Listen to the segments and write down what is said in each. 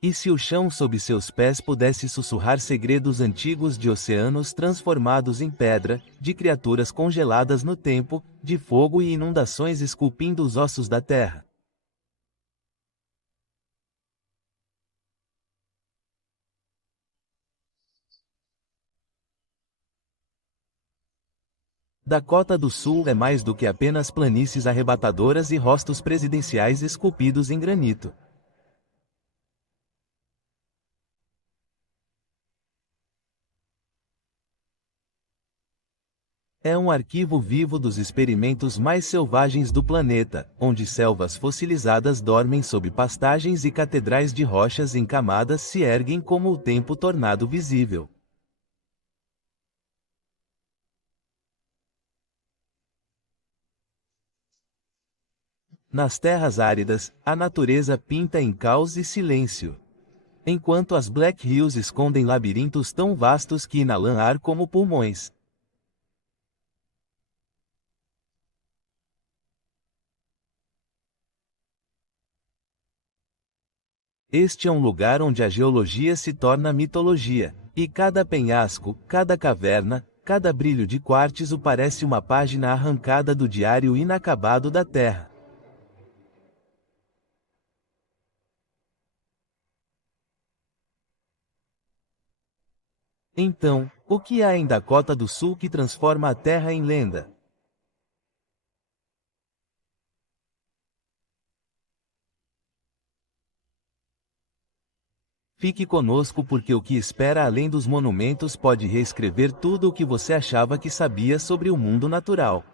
E se o chão sob seus pés pudesse sussurrar segredos antigos de oceanos transformados em pedra, de criaturas congeladas no tempo, de fogo e inundações esculpindo os ossos da terra? Dakota do Sul é mais do que apenas planícies arrebatadoras e rostos presidenciais esculpidos em granito. É um arquivo vivo dos experimentos mais selvagens do planeta, onde selvas fossilizadas dormem sob pastagens e catedrais de rochas em camadas se erguem como o tempo tornado visível. Nas terras áridas, a natureza pinta em caos e silêncio. Enquanto as Black Hills escondem labirintos tão vastos que inalam ar como pulmões. Este é um lugar onde a geologia se torna mitologia, e cada penhasco, cada caverna, cada brilho de quartzo parece uma página arrancada do diário inacabado da Terra. Então, o que há em Dakota do Sul que transforma a Terra em lenda? Fique conosco porque o que espera além dos monumentos pode reescrever tudo o que você achava que sabia sobre o mundo natural.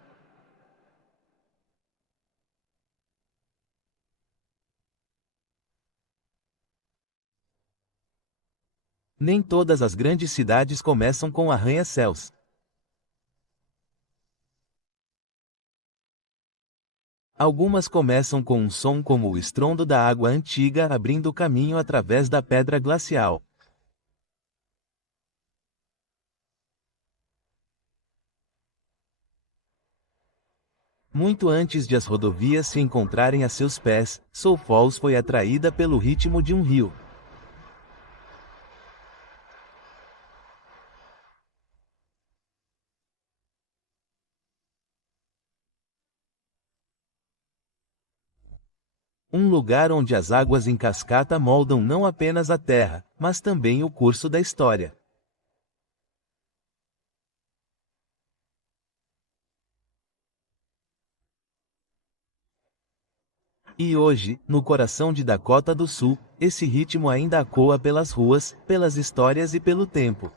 Nem todas as grandes cidades começam com arranha-céus. Algumas começam com um som como o estrondo da água antiga abrindo caminho através da pedra glacial. Muito antes de as rodovias se encontrarem a seus pés, Sioux Falls foi atraída pelo ritmo de um rio. Um lugar onde as águas em cascata moldam não apenas a terra, mas também o curso da história. E hoje, no coração de Dakota do Sul, esse ritmo ainda ecoa pelas ruas, pelas histórias e pelo tempo.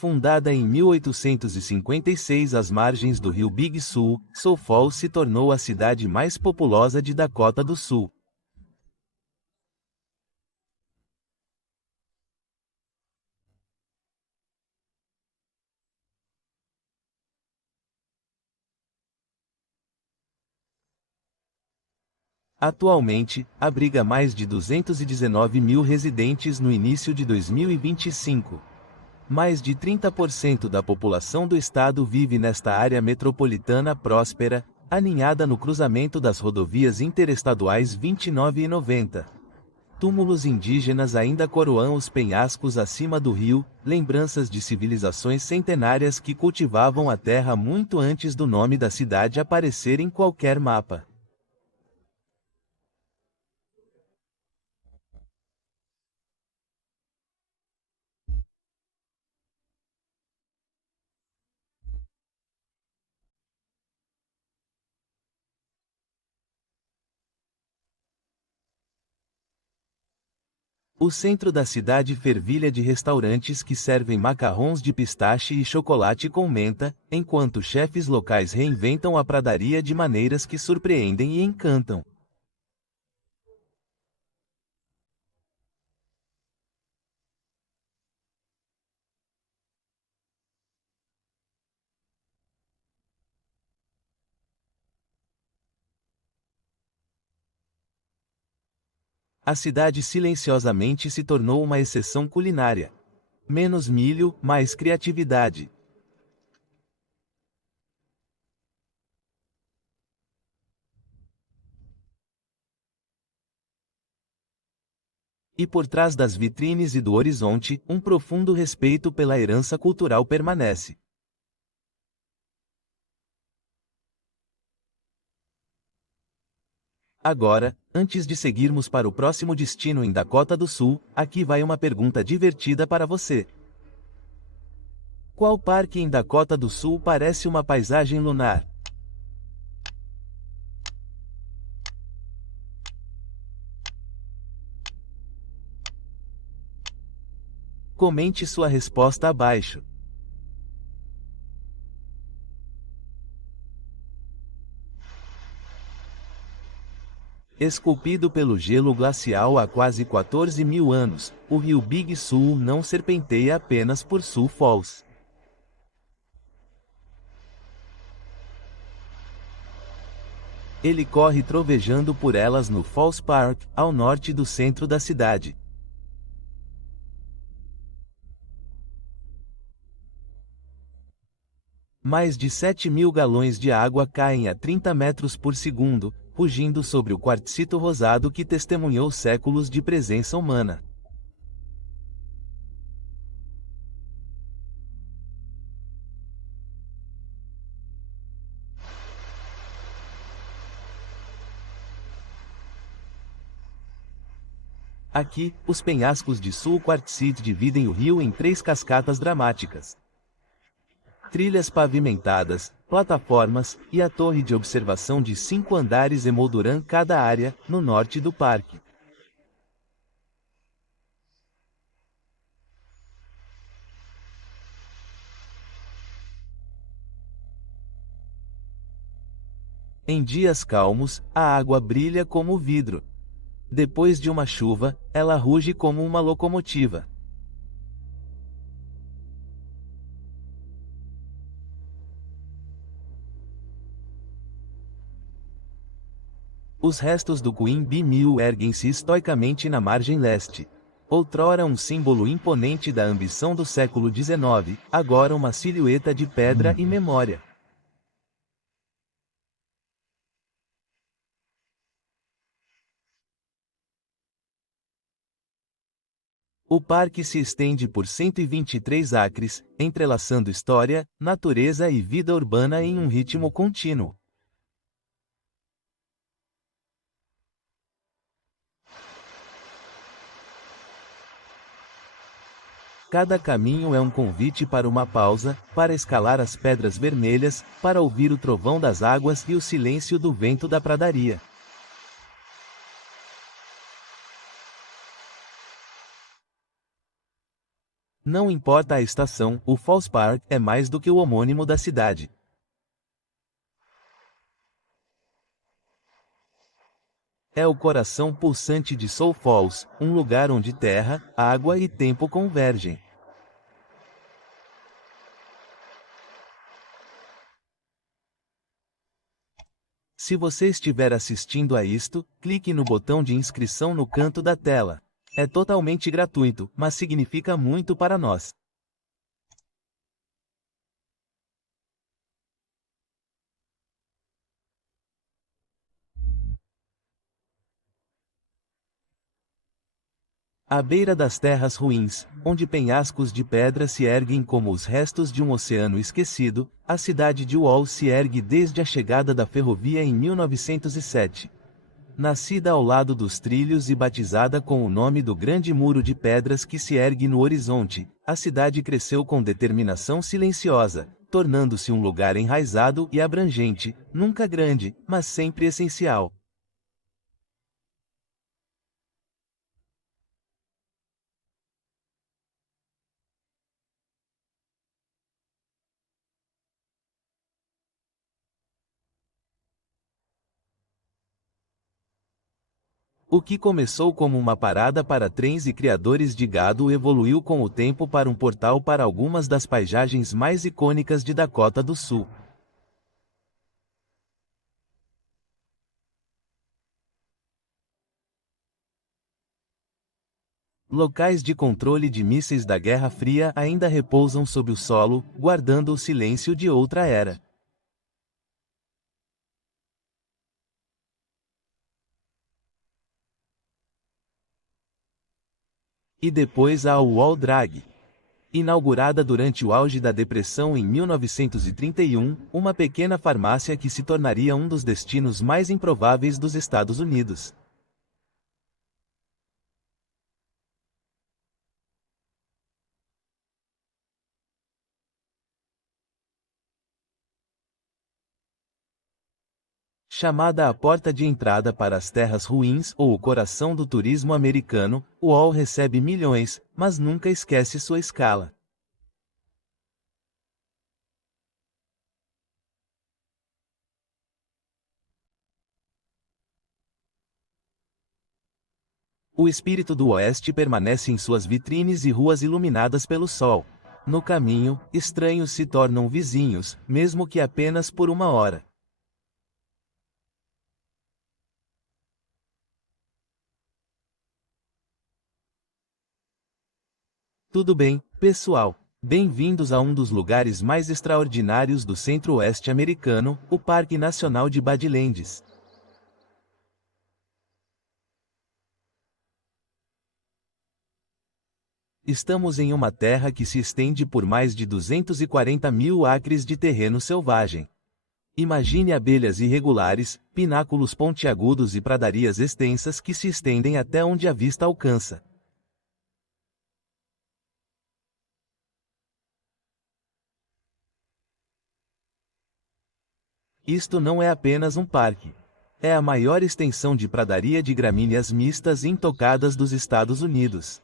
Fundada em 1856 às margens do rio Big Sioux, Sioux Falls se tornou a cidade mais populosa de Dakota do Sul. Atualmente, abriga mais de 219 mil residentes no início de 2025. Mais de 30% da população do estado vive nesta área metropolitana próspera, aninhada no cruzamento das rodovias interestaduais 29 e 90. Túmulos indígenas ainda coroam os penhascos acima do rio, lembranças de civilizações centenárias que cultivavam a terra muito antes do nome da cidade aparecer em qualquer mapa. O centro da cidade fervilha de restaurantes que servem macarrons de pistache e chocolate com menta, enquanto chefes locais reinventam a pradaria de maneiras que surpreendem e encantam. A cidade silenciosamente se tornou uma exceção culinária. Menos milho, mais criatividade. E por trás das vitrines e do horizonte, um profundo respeito pela herança cultural permanece. Agora, antes de seguirmos para o próximo destino em Dakota do Sul, aqui vai uma pergunta divertida para você. Qual parque em Dakota do Sul parece uma paisagem lunar? Comente sua resposta abaixo. Esculpido pelo gelo glacial há quase 14 mil anos, o rio Big Sul não serpenteia apenas por Sioux Falls. Ele corre trovejando por elas no Falls Park, ao norte do centro da cidade. Mais de 7 mil galões de água caem a 30 metros por segundo, rugindo sobre o quartzito rosado que testemunhou séculos de presença humana. Aqui, os penhascos de Sul Quartzite dividem o rio em 3 cascatas dramáticas. Trilhas pavimentadas, plataformas, e a torre de observação de 5 andares emolduram cada área, no norte do parque. Em dias calmos, a água brilha como vidro. Depois de uma chuva, ela ruge como uma locomotiva. Os restos do Queen Bee Mill erguem-se estoicamente na margem leste. Outrora um símbolo imponente da ambição do século XIX, agora uma silhueta de pedra e memória. O parque se estende por 123 acres, entrelaçando história, natureza e vida urbana em um ritmo contínuo. Cada caminho é um convite para uma pausa, para escalar as pedras vermelhas, para ouvir o trovão das águas e o silêncio do vento da pradaria. Não importa a estação, o Falls Park é mais do que o homônimo da cidade. É o coração pulsante de Sioux Falls, um lugar onde terra, água e tempo convergem. Se você estiver assistindo a isto, clique no botão de inscrição no canto da tela. É totalmente gratuito, mas significa muito para nós. À beira das terras ruins, onde penhascos de pedra se erguem como os restos de um oceano esquecido, a cidade de Wall se ergue desde a chegada da ferrovia em 1907. Nascida ao lado dos trilhos e batizada com o nome do grande muro de pedras que se ergue no horizonte, a cidade cresceu com determinação silenciosa, tornando-se um lugar enraizado e abrangente, nunca grande, mas sempre essencial. O que começou como uma parada para trens e criadores de gado evoluiu com o tempo para um portal para algumas das paisagens mais icônicas de Dakota do Sul. Locais de controle de mísseis da Guerra Fria ainda repousam sob o solo, guardando o silêncio de outra era. E depois a Wall Drag. Inaugurada durante o auge da Depressão em 1931, uma pequena farmácia que se tornaria um dos destinos mais improváveis dos Estados Unidos. Chamada a porta de entrada para as terras ruins ou o coração do turismo americano, o Wall recebe milhões, mas nunca esquece sua escala. O espírito do Oeste permanece em suas vitrines e ruas iluminadas pelo sol. No caminho, estranhos se tornam vizinhos, mesmo que apenas por uma hora. Tudo bem, pessoal? Bem-vindos a um dos lugares mais extraordinários do Centro-Oeste americano, o Parque Nacional de Badlands. Estamos em uma terra que se estende por mais de 240 mil acres de terreno selvagem. Imagine abelhas irregulares, pináculos pontiagudos e pradarias extensas que se estendem até onde a vista alcança. Isto não é apenas um parque. É a maior extensão de pradaria de gramíneas mistas intocadas dos Estados Unidos.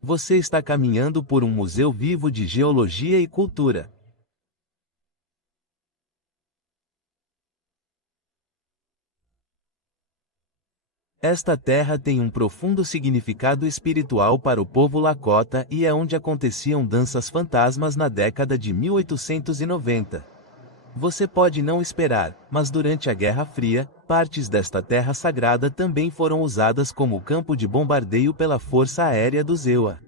Você está caminhando por um museu vivo de geologia e cultura. Esta terra tem um profundo significado espiritual para o povo Lakota e é onde aconteciam danças fantasmas na década de 1890. Você pode não esperar, mas durante a Guerra Fria, partes desta terra sagrada também foram usadas como campo de bombardeio pela Força Aérea dos EUA.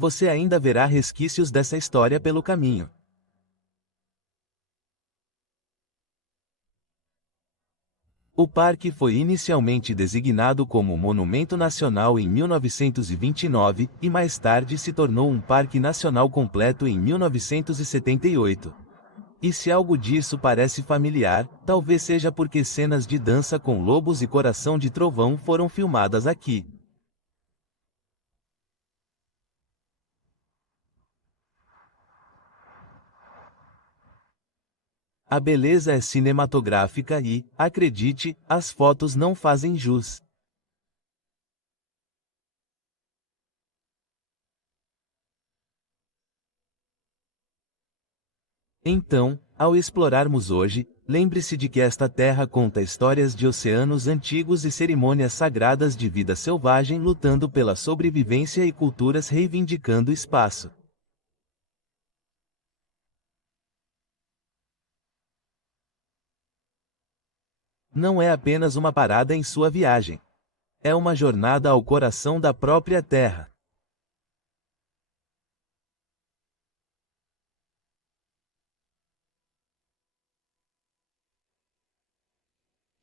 Você ainda verá resquícios dessa história pelo caminho. O parque foi inicialmente designado como Monumento Nacional em 1929 e mais tarde se tornou um Parque Nacional completo em 1978. E se algo disso parece familiar, talvez seja porque cenas de dança com lobos e Coração de Trovão foram filmadas aqui. A beleza é cinematográfica e, acredite, as fotos não fazem jus. Então, ao explorarmos hoje, lembre-se de que esta terra conta histórias de oceanos antigos e cerimônias sagradas de vida selvagem lutando pela sobrevivência e culturas reivindicando espaço. Não é apenas uma parada em sua viagem. É uma jornada ao coração da própria terra.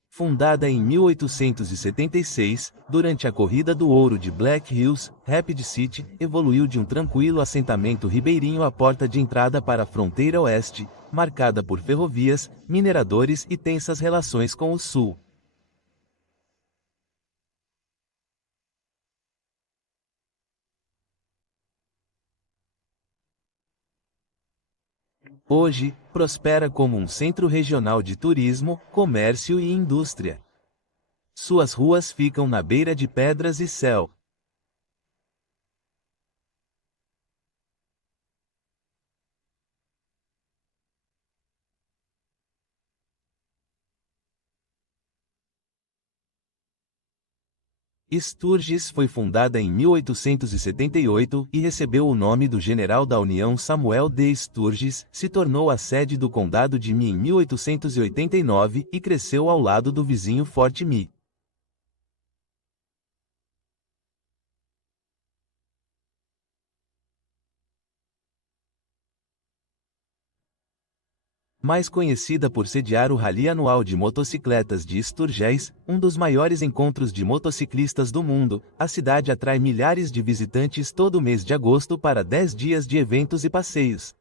Fundada em 1876, durante a Corrida do Ouro de Black Hills, Rapid City evoluiu de um tranquilo assentamento ribeirinho à porta de entrada para a fronteira oeste, marcada por ferrovias, mineradores e tensas relações com o sul. Hoje, prospera como um centro regional de turismo, comércio e indústria. Suas ruas ficam na beira de pedras e céu. Sturgis foi fundada em 1878 e recebeu o nome do general da União Samuel D. Sturgis, se tornou a sede do condado de Mee em 1889 e cresceu ao lado do vizinho Fort Mee. Mais conhecida por sediar o Rally Anual de Motocicletas de Sturgis, um dos maiores encontros de motociclistas do mundo, a cidade atrai milhares de visitantes todo mês de agosto para 10 dias de eventos e passeios.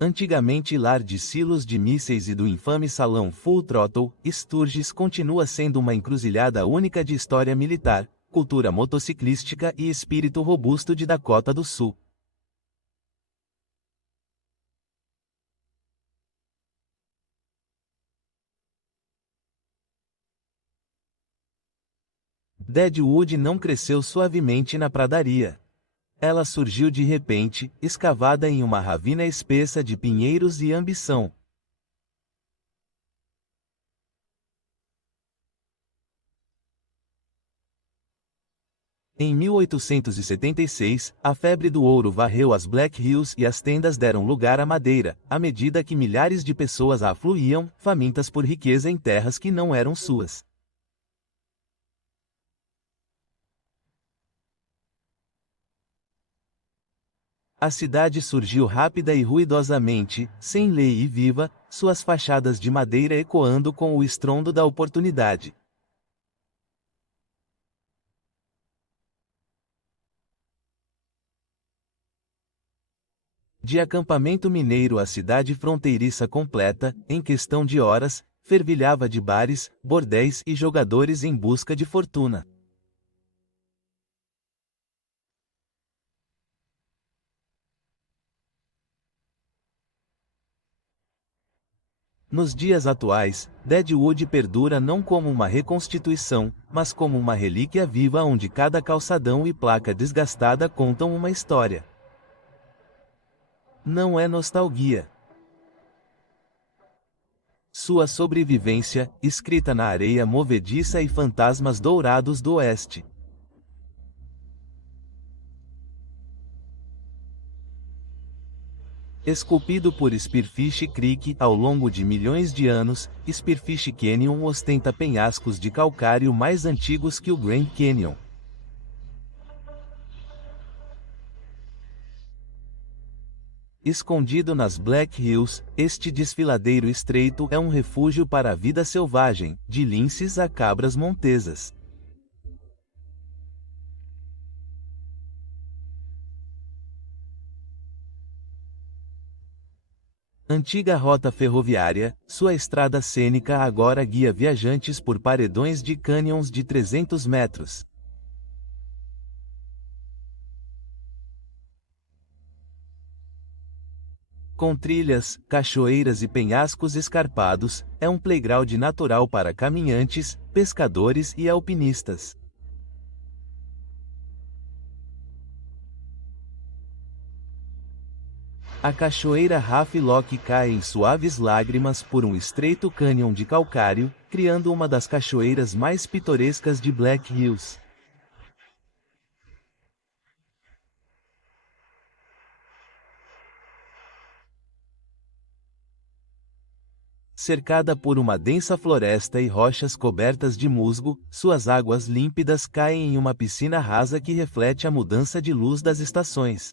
Antigamente lar de silos de mísseis e do infame salão Full Throttle, Sturgis continua sendo uma encruzilhada única de história militar, cultura motociclística e espírito robusto de Dakota do Sul. Deadwood não cresceu suavemente na pradaria. Ela surgiu de repente, escavada em uma ravina espessa de pinheiros e ambição. Em 1876, a febre do ouro varreu as Black Hills e as tendas deram lugar à madeira, à medida que milhares de pessoas afluíam, famintas por riqueza em terras que não eram suas. A cidade surgiu rápida e ruidosamente, sem lei e viva, suas fachadas de madeira ecoando com o estrondo da oportunidade. De acampamento mineiro à cidade fronteiriça completa, em questão de horas, fervilhava de bares, bordéis e jogadores em busca de fortuna. Nos dias atuais, Deadwood perdura não como uma reconstituição, mas como uma relíquia viva onde cada calçadão e placa desgastada contam uma história. Não é nostalgia. Sua sobrevivência, escrita na areia movediça e fantasmas dourados do oeste. Esculpido por Spearfish Creek ao longo de milhões de anos, Spearfish Canyon ostenta penhascos de calcário mais antigos que o Grand Canyon. Escondido nas Black Hills, este desfiladeiro estreito é um refúgio para a vida selvagem, de linces a cabras montesas. Antiga rota ferroviária, sua estrada cênica agora guia viajantes por paredões de cânions de 300 metros. Com trilhas, cachoeiras e penhascos escarpados, é um playground natural para caminhantes, pescadores e alpinistas. A cachoeira Half Lock cai em suaves lágrimas por um estreito cânion de calcário, criando uma das cachoeiras mais pitorescas de Black Hills. Cercada por uma densa floresta e rochas cobertas de musgo, suas águas límpidas caem em uma piscina rasa que reflete a mudança de luz das estações.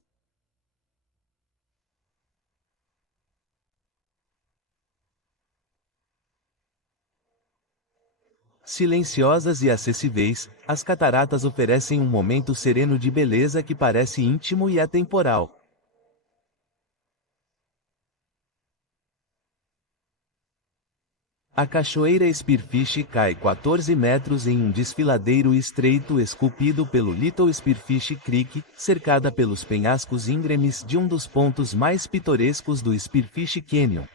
Silenciosas e acessíveis, as cataratas oferecem um momento sereno de beleza que parece íntimo e atemporal. A cachoeira Spearfish cai 14 metros em um desfiladeiro estreito esculpido pelo Little Spearfish Creek, cercada pelos penhascos íngremes de um dos pontos mais pitorescos do Spearfish Canyon.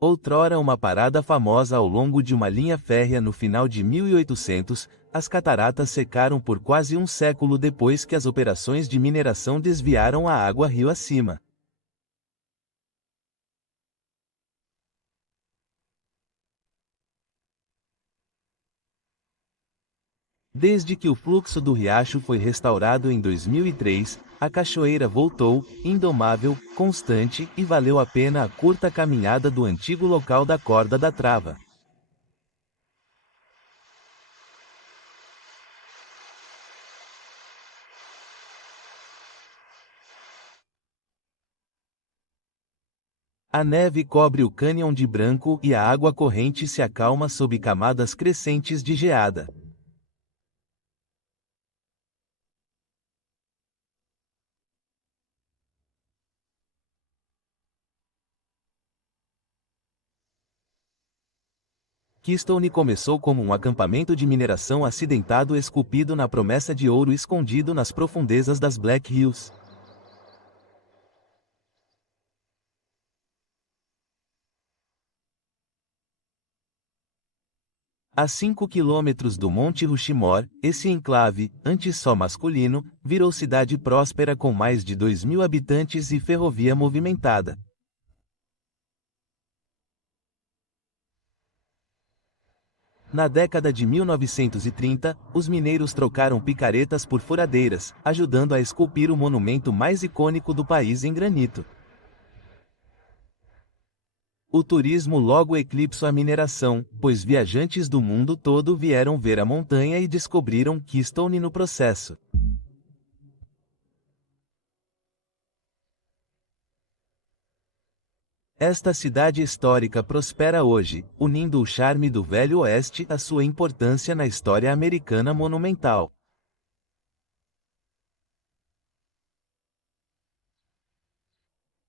Outrora uma parada famosa ao longo de uma linha férrea no final de 1800, as cataratas secaram por quase um século depois que as operações de mineração desviaram a água rio acima. Desde que o fluxo do riacho foi restaurado em 2003, A cachoeira voltou, indomável, constante, e valeu a pena a curta caminhada do antigo local da Corda da Trava. A neve cobre o cânion de branco e a água corrente se acalma sob camadas crescentes de geada. Keystone começou como um acampamento de mineração acidentado esculpido na promessa de ouro escondido nas profundezas das Black Hills. A 5 quilômetros do Monte Rushmore, esse enclave, antes só masculino, virou cidade próspera com mais de 2.000 habitantes e ferrovia movimentada. Na década de 1930, os mineiros trocaram picaretas por furadeiras, ajudando a esculpir o monumento mais icônico do país em granito. O turismo logo eclipsou a mineração, pois viajantes do mundo todo vieram ver a montanha e descobriram Keystone no processo. Esta cidade histórica prospera hoje, unindo o charme do Velho Oeste à sua importância na história americana monumental.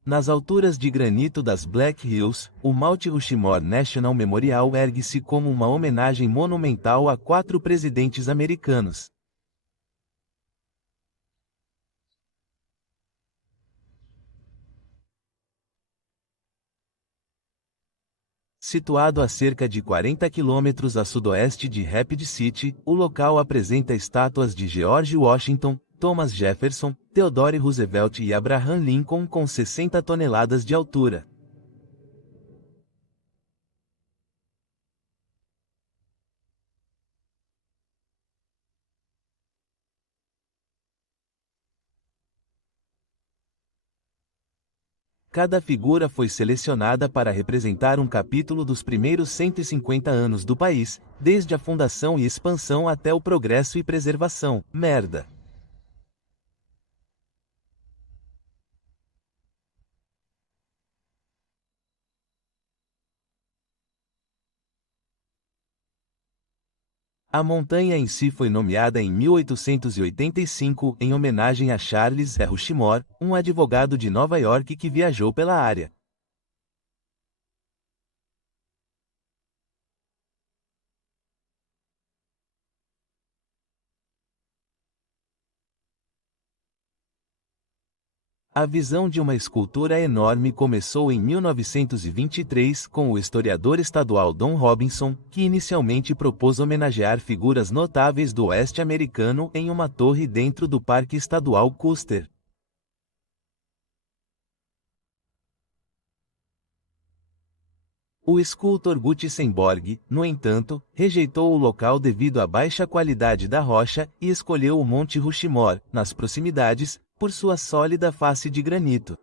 Nas alturas de granito das Black Hills, o Mount Rushmore National Memorial ergue-se como uma homenagem monumental a 4 presidentes americanos. Situado a cerca de 40 quilômetros a sudoeste de Rapid City, o local apresenta estátuas de George Washington, Thomas Jefferson, Theodore Roosevelt e Abraham Lincoln com 60 toneladas de altura. Cada figura foi selecionada para representar um capítulo dos primeiros 150 anos do país, desde a fundação e expansão até o progresso e preservação. Merda. A montanha em si foi nomeada em 1885 em homenagem a Charles E. Rushmore, um advogado de Nova York que viajou pela área. A visão de uma escultura enorme começou em 1923 com o historiador estadual Don Robinson, que inicialmente propôs homenagear figuras notáveis do oeste americano em uma torre dentro do Parque Estadual Custer. O escultor Gutsenborg, no entanto, rejeitou o local devido à baixa qualidade da rocha e escolheu o Monte Rushmore, nas proximidades, por sua sólida face de granito.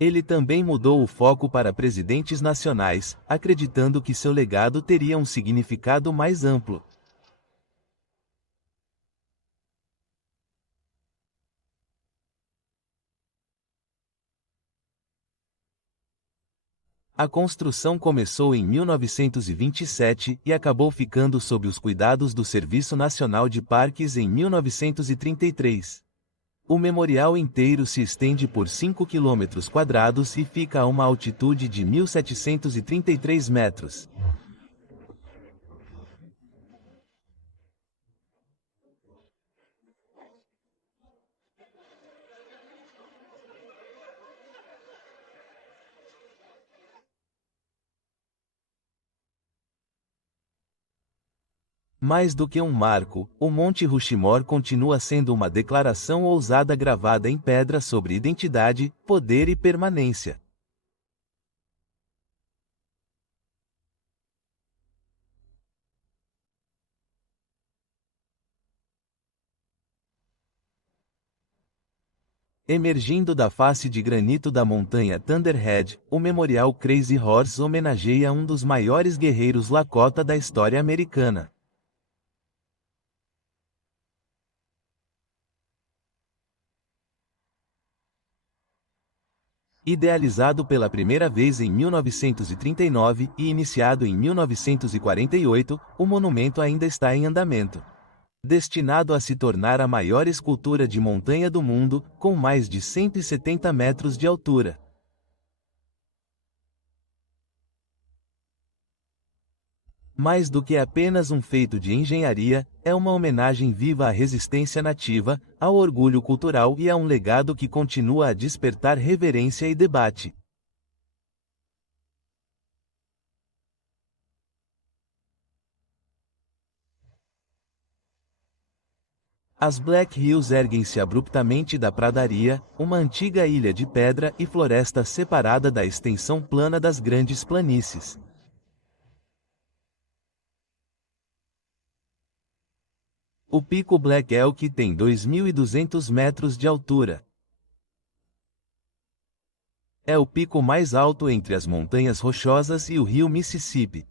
Ele também mudou o foco para presidentes nacionais, acreditando que seu legado teria um significado mais amplo. A construção começou em 1927 e acabou ficando sob os cuidados do Serviço Nacional de Parques em 1933. O memorial inteiro se estende por 5 quilômetros quadrados e fica a uma altitude de 1.733 metros. Mais do que um marco, o Monte Rushmore continua sendo uma declaração ousada gravada em pedra sobre identidade, poder e permanência. Emergindo da face de granito da montanha Thunderhead, o Memorial Crazy Horse homenageia um dos maiores guerreiros Lakota da história americana. Idealizado pela primeira vez em 1939 e iniciado em 1948, o monumento ainda está em andamento. Destinado a se tornar a maior escultura de montanha do mundo, com mais de 170 metros de altura. Mais do que apenas um feito de engenharia, é uma homenagem viva à resistência nativa, ao orgulho cultural e a um legado que continua a despertar reverência e debate. As Black Hills erguem-se abruptamente da pradaria, uma antiga ilha de pedra e floresta separada da extensão plana das grandes planícies. O Pico Black Elk tem 2.200 metros de altura. É o pico mais alto entre as Montanhas Rochosas e o rio Mississippi.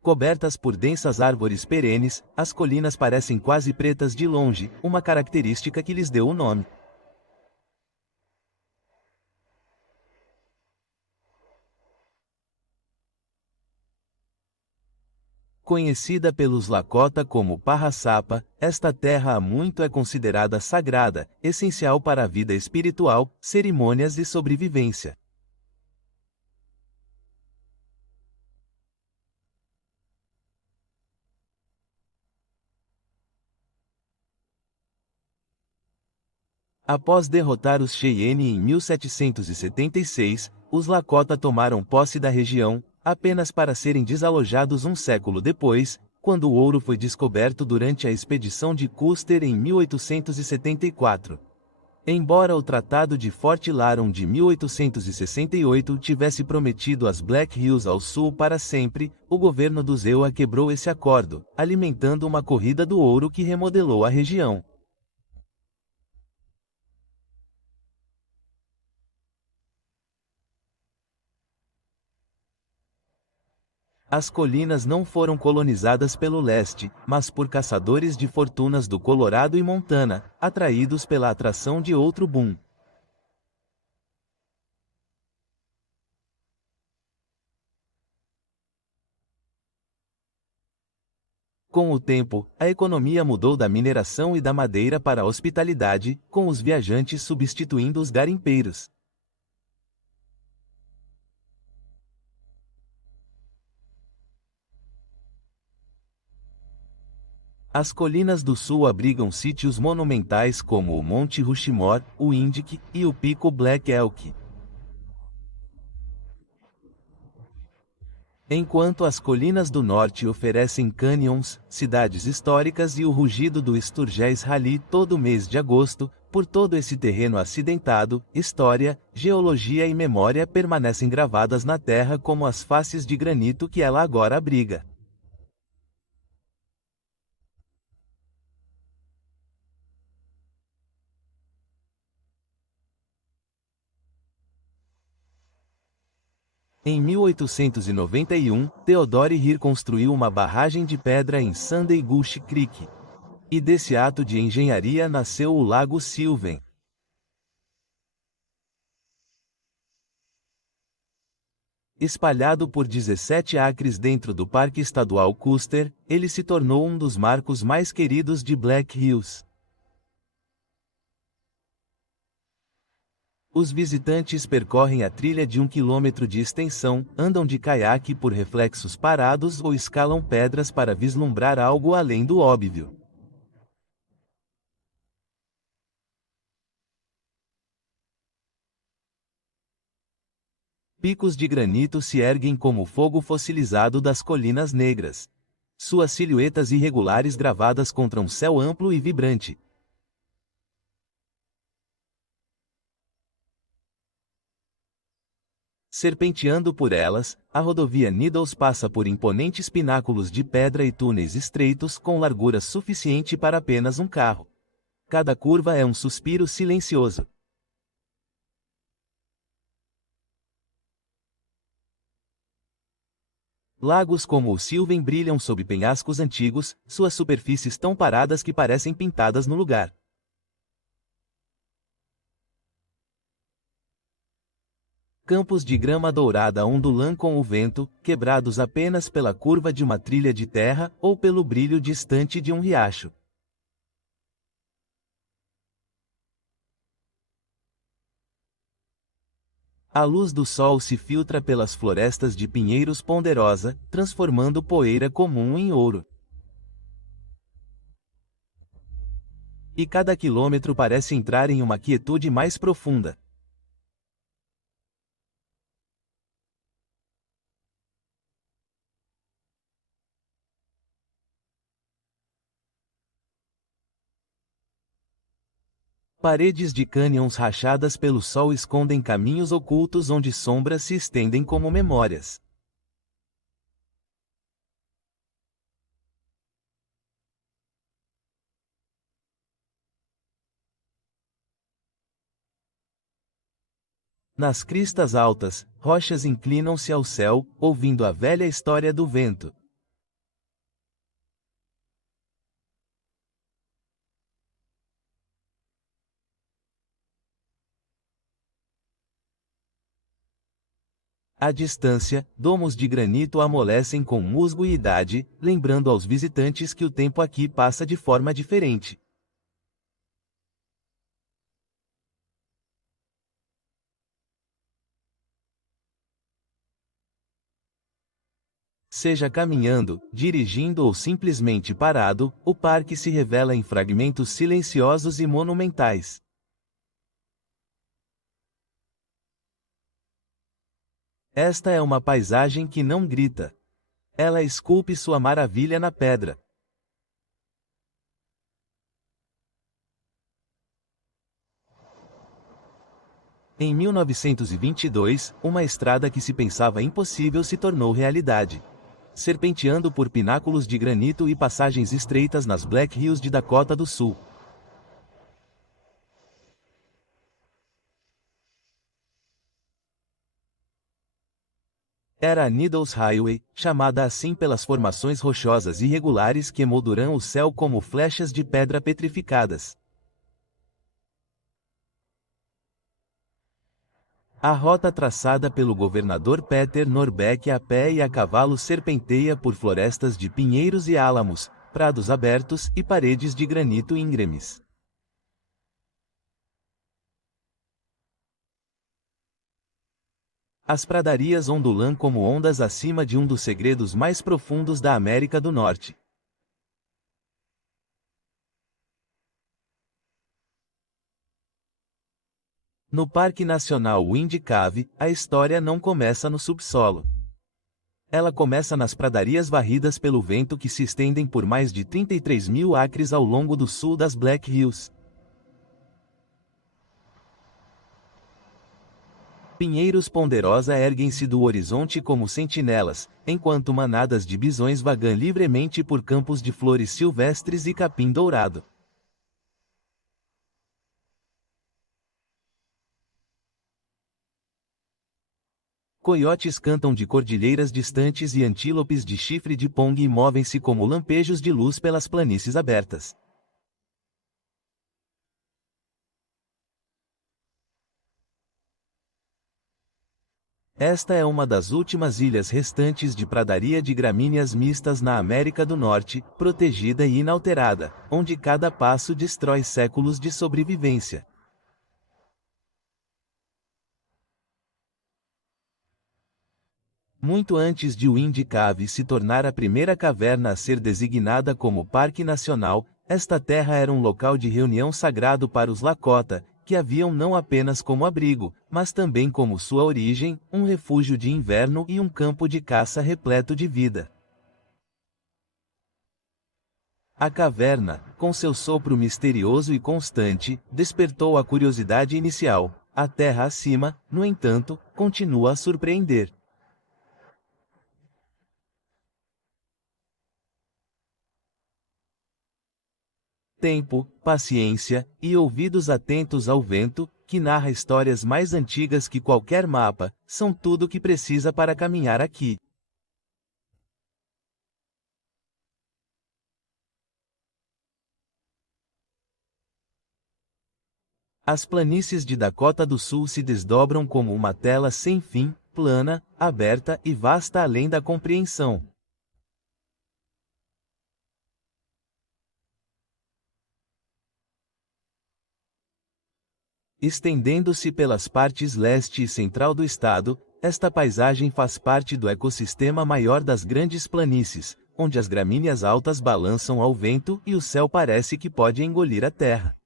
Cobertas por densas árvores perenes, as colinas parecem quase pretas de longe, uma característica que lhes deu o nome. Conhecida pelos Lakota como Parraçapa, esta terra há muito é considerada sagrada, essencial para a vida espiritual, cerimônias e sobrevivência. Após derrotar os Cheyenne em 1776, os Lakota tomaram posse da região, apenas para serem desalojados um século depois, quando o ouro foi descoberto durante a expedição de Custer em 1874. Embora o Tratado de Fort Laramie de 1868 tivesse prometido as Black Hills ao sul para sempre, o governo dos EUA quebrou esse acordo, alimentando uma corrida do ouro que remodelou a região. As colinas não foram colonizadas pelo leste, mas por caçadores de fortunas do Colorado e Montana, atraídos pela atração de outro boom. Com o tempo, a economia mudou da mineração e da madeira para a hospitalidade, com os viajantes substituindo os garimpeiros. As colinas do sul abrigam sítios monumentais como o Monte Rushmore, o Indic e o Pico Black Elk. Enquanto as colinas do norte oferecem canyons, cidades históricas e o rugido do Sturgis Rally todo mês de agosto, por todo esse terreno acidentado, história, geologia e memória permanecem gravadas na terra como as faces de granito que ela agora abriga. Em 1891, Theodore Heer construiu uma barragem de pedra em Sunday Gulch Creek. E desse ato de engenharia nasceu o Lago Sylvan. Espalhado por 17 acres dentro do Parque Estadual Custer, ele se tornou um dos marcos mais queridos de Black Hills. Os visitantes percorrem a trilha de 1 quilômetro de extensão, andam de caiaque por reflexos parados ou escalam pedras para vislumbrar algo além do óbvio. Picos de granito se erguem como fogo fossilizado das colinas negras. Suas silhuetas irregulares gravadas contra um céu amplo e vibrante. Serpenteando por elas, a rodovia Needles passa por imponentes pináculos de pedra e túneis estreitos com largura suficiente para apenas um carro. Cada curva é um suspiro silencioso. Lagos como o Sylven brilham sob penhascos antigos, suas superfícies tão paradas que parecem pintadas no lugar. Campos de grama dourada ondulam com o vento, quebrados apenas pela curva de uma trilha de terra ou pelo brilho distante de um riacho. A luz do sol se filtra pelas florestas de pinheiros ponderosa, transformando poeira comum em ouro. E cada quilômetro parece entrar em uma quietude mais profunda. Paredes de cânions rachadas pelo sol escondem caminhos ocultos onde sombras se estendem como memórias. Nas cristas altas, rochas inclinam-se ao céu, ouvindo a velha história do vento. À distância, domos de granito amolecem com musgo e idade, lembrando aos visitantes que o tempo aqui passa de forma diferente. Seja caminhando, dirigindo ou simplesmente parado, o parque se revela em fragmentos silenciosos e monumentais. Esta é uma paisagem que não grita. Ela esculpe sua maravilha na pedra. Em 1922, uma estrada que se pensava impossível se tornou realidade. Serpenteando por pináculos de granito e passagens estreitas nas Black Hills de Dakota do Sul. Era a Needles Highway, chamada assim pelas formações rochosas irregulares que emolduram o céu como flechas de pedra petrificadas. A rota traçada pelo governador Peter Norbeck a pé e a cavalo serpenteia por florestas de pinheiros e álamos, prados abertos e paredes de granito íngremes. As pradarias ondulam como ondas acima de um dos segredos mais profundos da América do Norte. No Parque Nacional Windy Cave, a história não começa no subsolo. Ela começa nas pradarias varridas pelo vento que se estendem por mais de 33 mil acres ao longo do sul das Black Hills. Pinheiros ponderosa erguem-se do horizonte como sentinelas, enquanto manadas de bisões vagam livremente por campos de flores silvestres e capim dourado. Coiotes cantam de cordilheiras distantes e antílopes de chifre de pong movem-se como lampejos de luz pelas planícies abertas. Esta é uma das últimas ilhas restantes de pradaria de gramíneas mistas na América do Norte, protegida e inalterada, onde cada passo destrói séculos de sobrevivência. Muito antes de Windy Cave se tornar a primeira caverna a ser designada como Parque Nacional, esta terra era um local de reunião sagrado para os Lakota, que haviam não apenas como abrigo, mas também como sua origem, um refúgio de inverno e um campo de caça repleto de vida. A caverna, com seu sopro misterioso e constante, despertou a curiosidade inicial. A terra acima, no entanto, continua a surpreender. Tempo, paciência, e ouvidos atentos ao vento, que narra histórias mais antigas que qualquer mapa, são tudo o que precisa para caminhar aqui. As planícies de Dakota do Sul se desdobram como uma tela sem fim, plana, aberta e vasta além da compreensão. Estendendo-se pelas partes leste e central do estado, esta paisagem faz parte do ecossistema maior das grandes planícies, onde as gramíneas altas balançam ao vento e o céu parece que pode engolir a terra.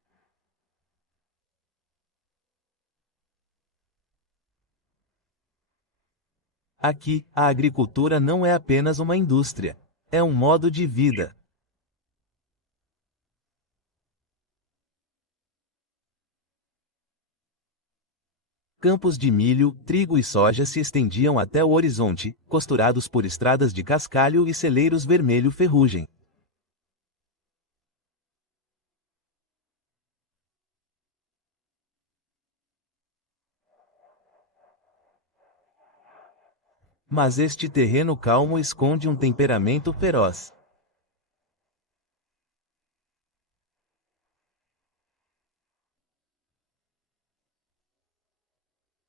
Aqui, a agricultura não é apenas uma indústria. É um modo de vida. Campos de milho, trigo e soja se estendiam até o horizonte, costurados por estradas de cascalho e celeiros vermelho ferrugem. Mas este terreno calmo esconde um temperamento feroz.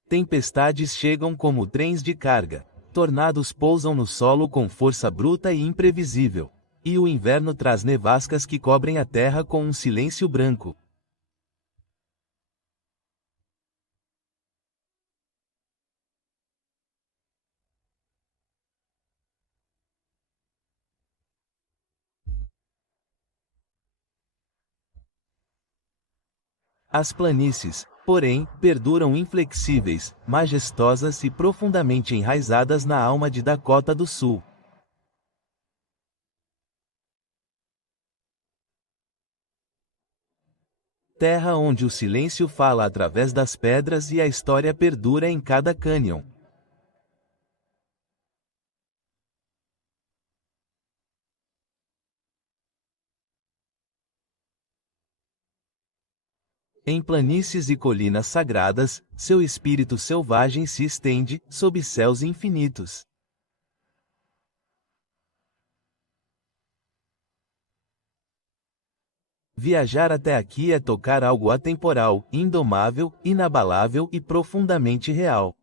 Tempestades chegam como trens de carga. Tornados pousam no solo com força bruta e imprevisível. E o inverno traz nevascas que cobrem a terra com um silêncio branco. As planícies, porém, perduram inflexíveis, majestosas e profundamente enraizadas na alma de Dakota do Sul. Terra onde o silêncio fala através das pedras e a história perdura em cada cânion. Em planícies e colinas sagradas, seu espírito selvagem se estende, sob céus infinitos. Viajar até aqui é tocar algo atemporal, indomável, inabalável e profundamente real.